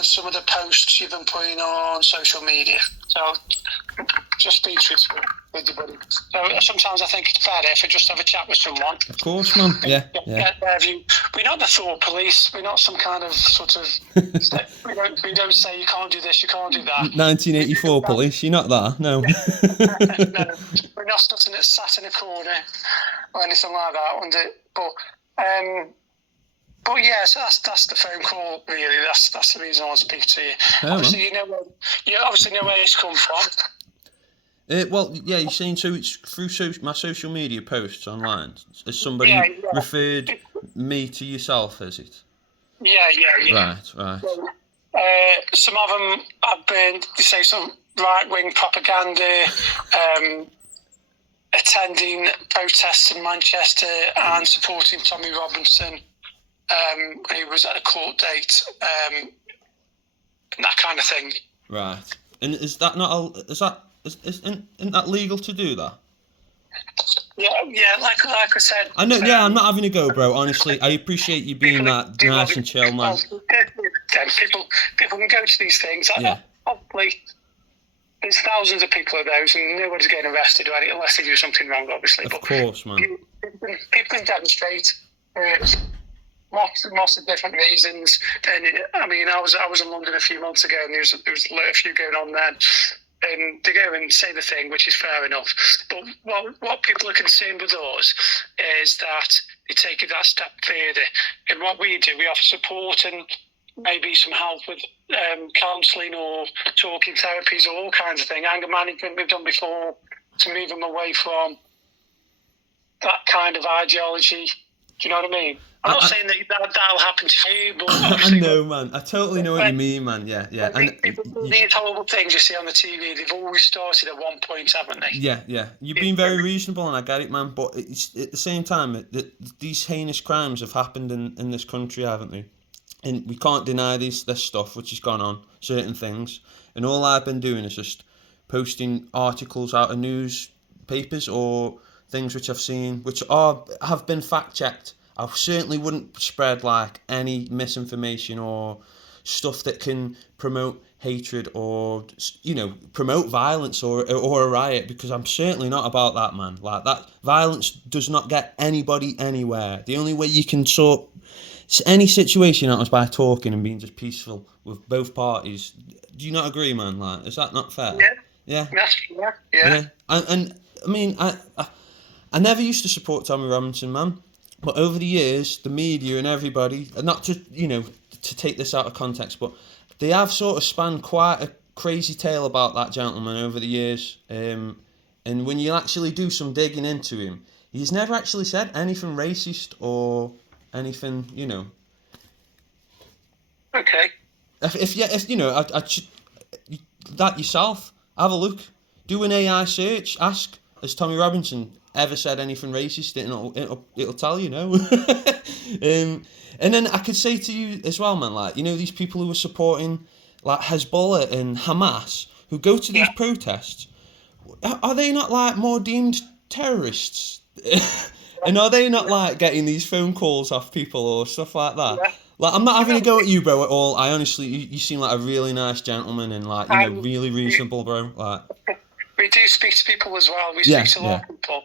of some of the posts you've been putting on social media. So just be truthful with your buddy. So sometimes I think it's better if I just have a chat with someone. Of course, man. Yeah. Get their view. We're not the thought police. We're not some kind of sort of. we don't say you can't do this, you can't do that. 1984 police. You're not that. No. No, we're not sat in a corner or anything like that. But yeah, so that's the phone call. Really, that's the reason I want to speak to you. Yeah, obviously, you obviously know where it's come from. Well, yeah, you're saying so it's through my social media posts online. Has somebody referred me to yourself, is it? Yeah. Right. Some of them have been, you say, some right-wing propaganda, attending protests in Manchester and supporting Tommy Robinson when he was at a court date, and that kind of thing. Right. And is that not isn't that legal to do that? Yeah, like I said. I know. Yeah, I'm not having a go, bro. Honestly, I appreciate you being that nice and chill, man. People can go to these things. Yeah. Obviously, there's thousands of people of those, and nobody's getting arrested or anything unless they do something wrong, obviously. Of course, man. People can demonstrate lots of different reasons. And I mean, I was in London a few months ago, and there was a few going on then. And they go and say the thing, which is fair enough. But what people are concerned with us is that they take it that step further. And what we do, we offer support and maybe some help with counselling or talking therapies or all kinds of things. Anger management we've done before to move them away from that kind of ideology. Do you know what I mean? I'm not saying that'll happen to you, but I know, man. I totally know what you mean, man. Yeah. And these horrible things you see on the TV, they've always started at one point, haven't they? Yeah. You've been very reasonable, and I get it, man. But it's at the same time, these heinous crimes have happened in this country, haven't they? And we can't deny this stuff which has gone on, certain things. And all I've been doing is just posting articles out of newspapers or things which I've seen, which have been fact checked. I certainly wouldn't spread like any misinformation or stuff that can promote hatred or, you know, promote violence or a riot, because I'm certainly not about that, man. Like, that violence does not get anybody anywhere. The only way you can sort any situation out is by talking and being just peaceful with both parties. Do you not agree, man? Like, is that not fair? Yeah. Yeah. And I mean, I never used to support Tommy Robinson, man. But over the years, the media and everybody, not to, you know, to take this out of context, but they have sort of spanned quite a crazy tale about that gentleman over the years. And when you actually do some digging into him, he's never actually said anything racist or anything, you know. Okay. If you know, that yourself, have a look, do an AI search, ask, has Tommy Robinson ever said anything racist? It'll tell you, no. And then I could say to you as well, man, like, you know, these people who are supporting like Hezbollah and Hamas, who go to these protests, are they not like more deemed terrorists? And are they not like getting these phone calls off people or stuff like that? Yeah. Like, I'm not having a go at you, bro, at all. I honestly, you seem like a really nice gentleman and, like, you know, really reasonable, bro. Like, we do speak to people as well. We speak to a lot of people.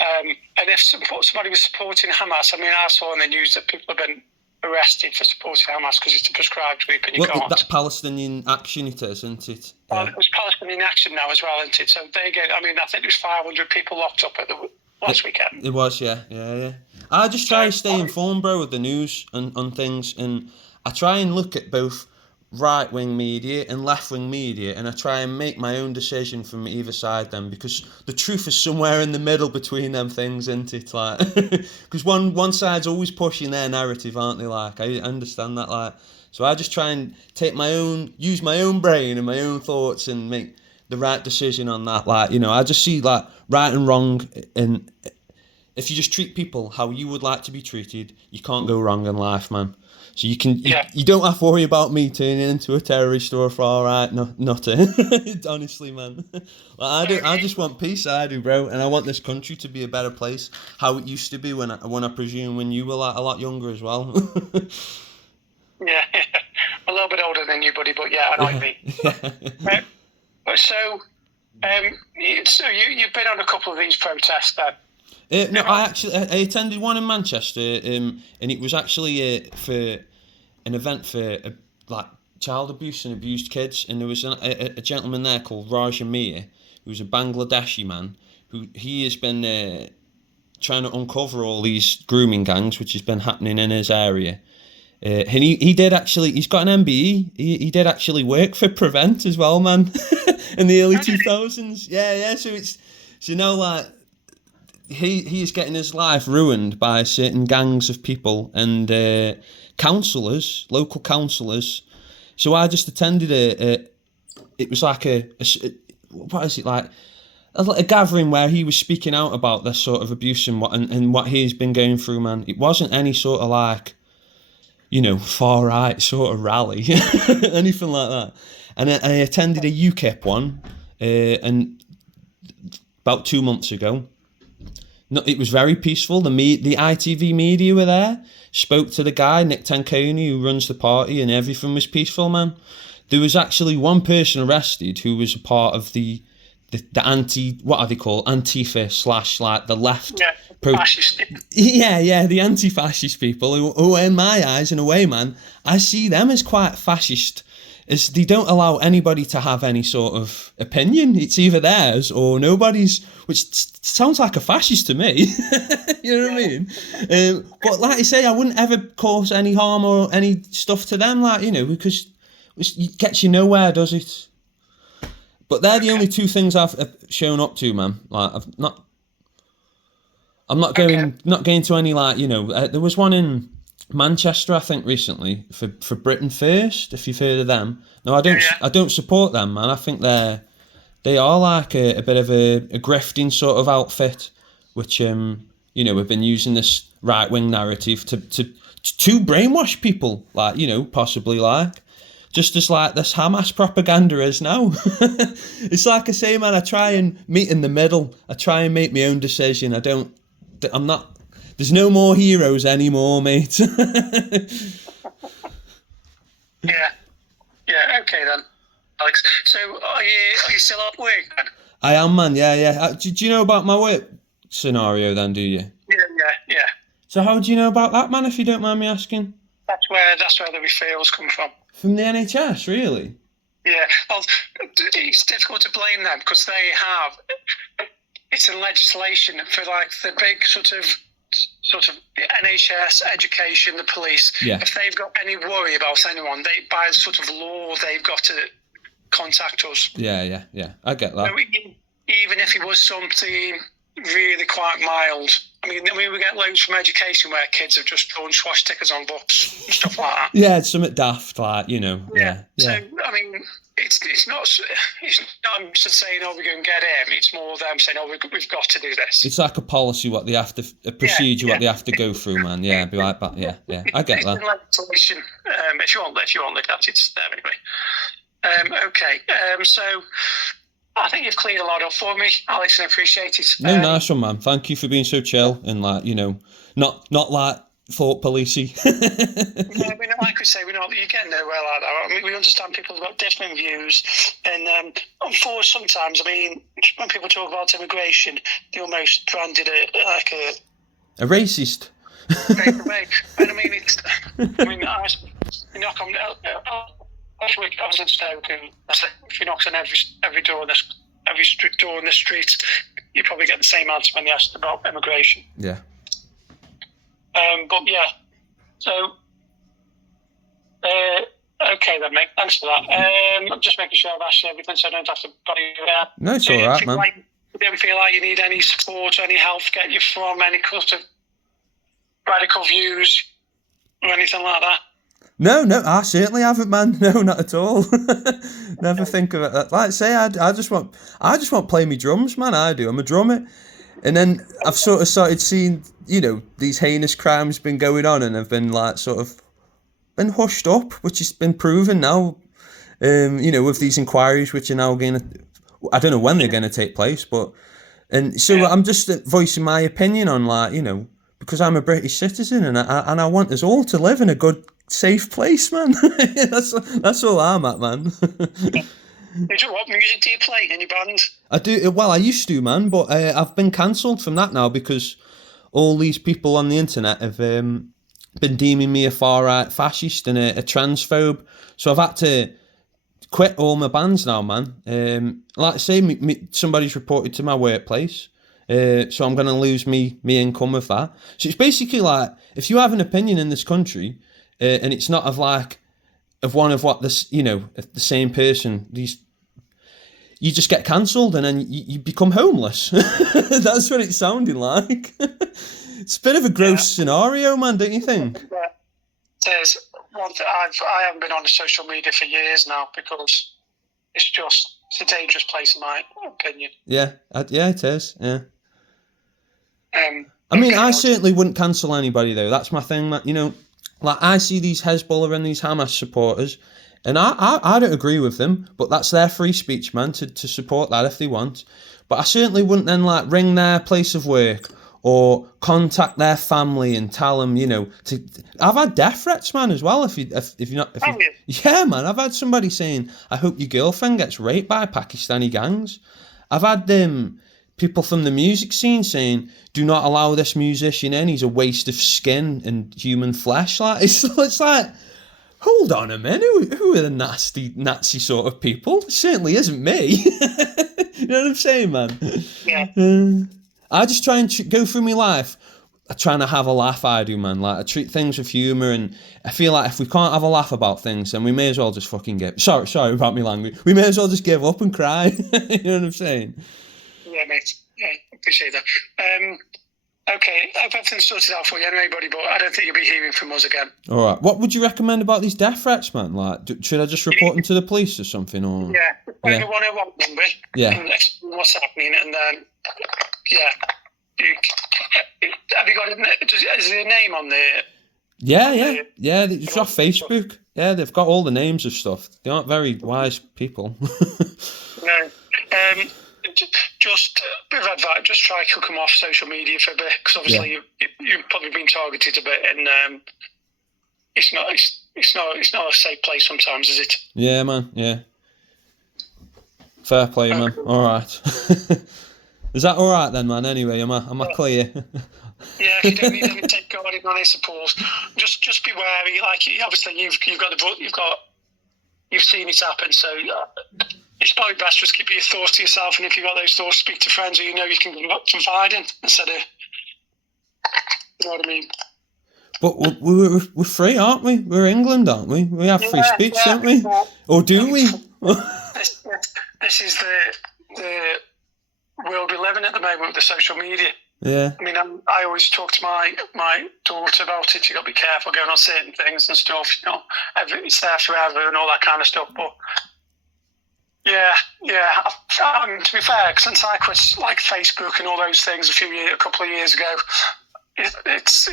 And if somebody was supporting Hamas, I mean, I saw in the news that people have been arrested for supporting Hamas because it's a prescribed group and you can't. That Palestinian Action it is, isn't it? Well, it was Palestinian Action now as well, isn't it? So they get, I mean, I think there's 500 people locked up at the last weekend. It was, yeah. I just try to stay informed, bro, with the news and on things, and I try and look at both right-wing media and left-wing media, and I try and make my own decision from either side then, because the truth is somewhere in the middle between them things, isn't it? Like, because one side's always pushing their narrative, aren't they? Like, I understand that, like, so I just try and use my own brain and my own thoughts and make the right decision on that. Like, you know, I just see like right and wrong, and if you just treat people how you would like to be treated, you can't go wrong in life, man. So you don't have to worry about me turning into a terrorist or a far right nutter. Honestly, man. Like, I just want peace, I do, bro, and I want this country to be a better place, how it used to be when I presume when you were like a lot younger as well. Yeah. Well, little bit older than you, buddy, but yeah, I know what you mean. So you've been on a couple of these protests then? No, I attended one in Manchester, and it was actually for an event for like child abuse and abused kids, and there was a gentleman there called Raja Mir, who's a Bangladeshi man, who he has been trying to uncover all these grooming gangs, which has been happening in his area. And he did actually, he's got an MBE, he did actually work for Prevent as well, man, in the early 2000s. Yeah, so it's, so you know, like, he is getting his life ruined by certain gangs of people and councillors, local councillors. So I just attended it was like what is it, like a gathering where he was speaking out about this sort of abuse and what he's been going through, man. It wasn't any sort of like, you know, far right sort of rally, anything like that. And I attended a UKIP one, and about 2 months ago. No, it was very peaceful. The ITV media were there, spoke to the guy, Nick Tanconi, who runs the party, and everything was peaceful, man. There was actually one person arrested who was a part of the anti, what are they called? Antifa / like the left. Yeah, fascist. Yeah, the anti-fascist people who in my eyes, in a way, man, I see them as quite fascist. As they don't allow anybody to have any sort of opinion. It's either theirs or nobody's, which sounds like a fascist to me. You know what I mean? But like I say, I wouldn't ever cause any harm or any stuff to them, like, you know, because it gets you nowhere, does it? But they're the only two things I've shown up to, man. Like, I'm not going to any, like, you know, there was one in Manchester, I think, recently for Britain First, if you've heard of them. No, I don't support them, man. I think they are like a bit of a grifting sort of outfit, which you know, have been using this right wing narrative to brainwash people, like, you know, possibly like just as like this Hamas propaganda is now. It's like I say, man, I try and meet in the middle. I try and make my own decision. I'm not. There's no more heroes anymore, mate. Yeah, okay then, Alex. So are you still at work then? I am, man, yeah. Do you know about my work scenario then, do you? Yeah. So how do you know about that, man, if you don't mind me asking? That's where the referrals come from. From the NHS, really? Yeah, well, it's difficult to blame them because they have, it's in legislation for like the big sort of NHS, education, the police. Yeah. If they've got any worry about anyone, by sort of law, they've got to contact us. Yeah. I get that. So even if it was something really quite mild, I mean, we get loads from education where kids have just drawn swastikas on books and stuff like that. Yeah, it's something daft, like, you know. Yeah. So I mean, it's not I'm just saying, oh, we're going to get him. It's more them saying, oh, we've got to do this. It's like a policy, what they have to, a procedure, what they have to go through, man. Yeah, be like that. Yeah. I get that. It's legislation. If you want that, it's there anyway. Okay. So I think you've cleared a lot up for me, Alex, and I appreciate it. No, nice one, man. Thank you for being so chill and, like, you know, not like thought policey. Yeah, like we say, you get nowhere like that. I mean, we understand people have got different views, and unfortunately, sometimes, I mean, when people talk about immigration, they almost branded it like a racist. And I mean, you knock on. Last week I was in Stoke, and I said, if you knock on every door in the street, you probably get the same answer when they asked about immigration. Yeah. But yeah, so okay then, mate. Thanks for that. I'm just making sure I've asked you everything, so I don't have to bother you there. No, it's all right, man. Do you feel like you need any support, any help to get you from any sort of radical views or anything like that? No, I certainly haven't, man. No, not at all. Never think of it. Like I say, I just want to play me drums, man. I do. I'm a drummer. And then I've sort of started seeing, you know, these heinous crimes been going on, and have been like sort of been hushed up, which has been proven now. You know, with these inquiries, which are now going to, I don't know when they're going to take place, and so I'm just voicing my opinion on, like, you know, because I'm a British citizen, and I want us all to live in a good safe place, man. That's all I'm at, man. What music do you play in your band? I do. Well, I used to, man, but I've been cancelled from that now because all these people on the internet have been deeming me a far right fascist and a transphobe. So I've had to quit all my bands now, man. Like I say, somebody's reported to my workplace, so I'm going to lose me income with that. So it's basically like, if you have an opinion in this country, and it's not of one of what this, the same person, you just get cancelled and then you become homeless. That's what it's sounding like. It's a bit of a gross scenario, man, don't you think? There's one thing, I haven't been on social media for years now because it's a dangerous place in my opinion. Yeah, it is, yeah. I mean, I certainly wouldn't cancel anybody, though. That's my thing, man. Like, I see these Hezbollah and these Hamas supporters, and I don't agree with them, but that's their free speech, man, to support that if they want. But I certainly wouldn't then, like, ring their place of work or contact their family and tell them, I've had death threats, man, as well. Yeah, man, I've had somebody saying, I hope your girlfriend gets raped by Pakistani gangs. I've had people from the music scene saying, do not allow this musician in, he's a waste of skin and human flesh. Like, it's like, hold on a minute, who are the nasty Nazi sort of people? It certainly isn't me. You know what I'm saying, man? Yeah. I just try and go through my life trying to have a laugh, I do, man. Like, I treat things with humour, and I feel like if we can't have a laugh about things, then we may as well just fucking sorry about my language. We may as well just give up and cry. You know what I'm saying? Yeah, mate. Yeah, appreciate that. Okay, I hope everything's sorted out for you anyway, buddy, but I don't think you'll be hearing from us again. All right. What would you recommend about these death threats, man? Like, should I just report them to the police or something? Or phone the 101 number. Yeah. And explain what's happening, and then have you got is there a name on there? Yeah. It's off Facebook. Yeah, they've got all the names of stuff. They aren't very wise people. No. Just a bit of advice. Just try to come off social media for a bit, because obviously you've probably been targeted a bit, and it's not a safe place sometimes, is it? Yeah, man. Yeah. Fair play, man. All right. Is that all right then, man? Anyway, am I clear? Yeah, if you don't need any safeguarding on, I suppose. Just be wary. Like, obviously, you've seen it happen, so. It's probably best just keep your thoughts to yourself, and if you've got those thoughts, speak to friends who you know you can confide in instead of, you know what I mean? But we're free, aren't we? We're England, aren't we? We have free speech, don't we? Or do we? This is the world we live in at the moment with the social media. Yeah. I mean, I always talk to my daughter about it. You got to be careful going on certain things and stuff. It's there forever and all that kind of stuff, but. Yeah. To be fair, since I quit like Facebook and all those things a couple of years ago, it's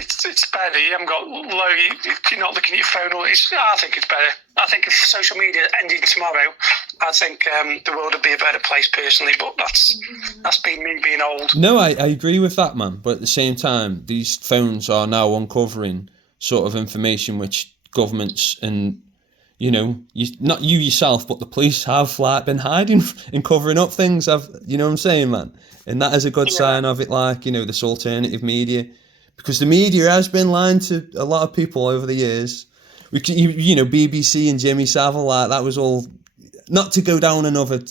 better. You haven't got you're not looking at your phone. I think it's better. I think if social media ended tomorrow, I think the world would be a better place personally. But that's been me being old. No, I agree with that, man. But at the same time, these phones are now uncovering sort of information which governments and not you yourself, but the police have been hiding and covering up things. You know what I'm saying, man? And that is a good sign of it, this alternative media, because the media has been lying to a lot of people over the years. BBC and Jimmy Savile, that was all not to go down another,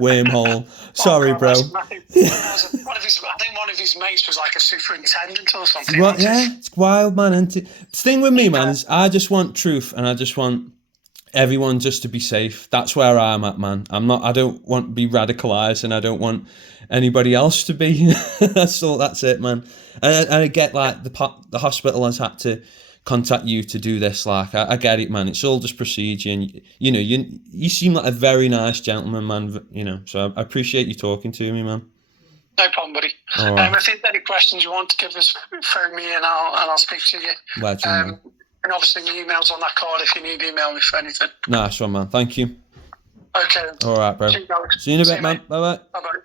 wormhole. Sorry, bro. I think one of his mates was like a superintendent or something. Well, yeah, it's wild, man. And the thing with me, man, is I just want truth, and I just want everyone just to be safe. That's where I'm at, man. I don't want to be radicalised, and I don't want anybody else to be. That's it, man. And I get the hospital has had to contact you to do this. I get it, man. It's all just procedure, and you seem like a very nice gentleman, man. So I appreciate you talking to me, man. No problem, buddy. Right. If there's any questions you want to give us, phone me and I'll speak to you. Legend, man. And obviously my email's on that card if you need to email me for anything. Nice one, man. Thank you. Okay. All right, bro. See you in a bit, man. Bye-bye. Bye-bye.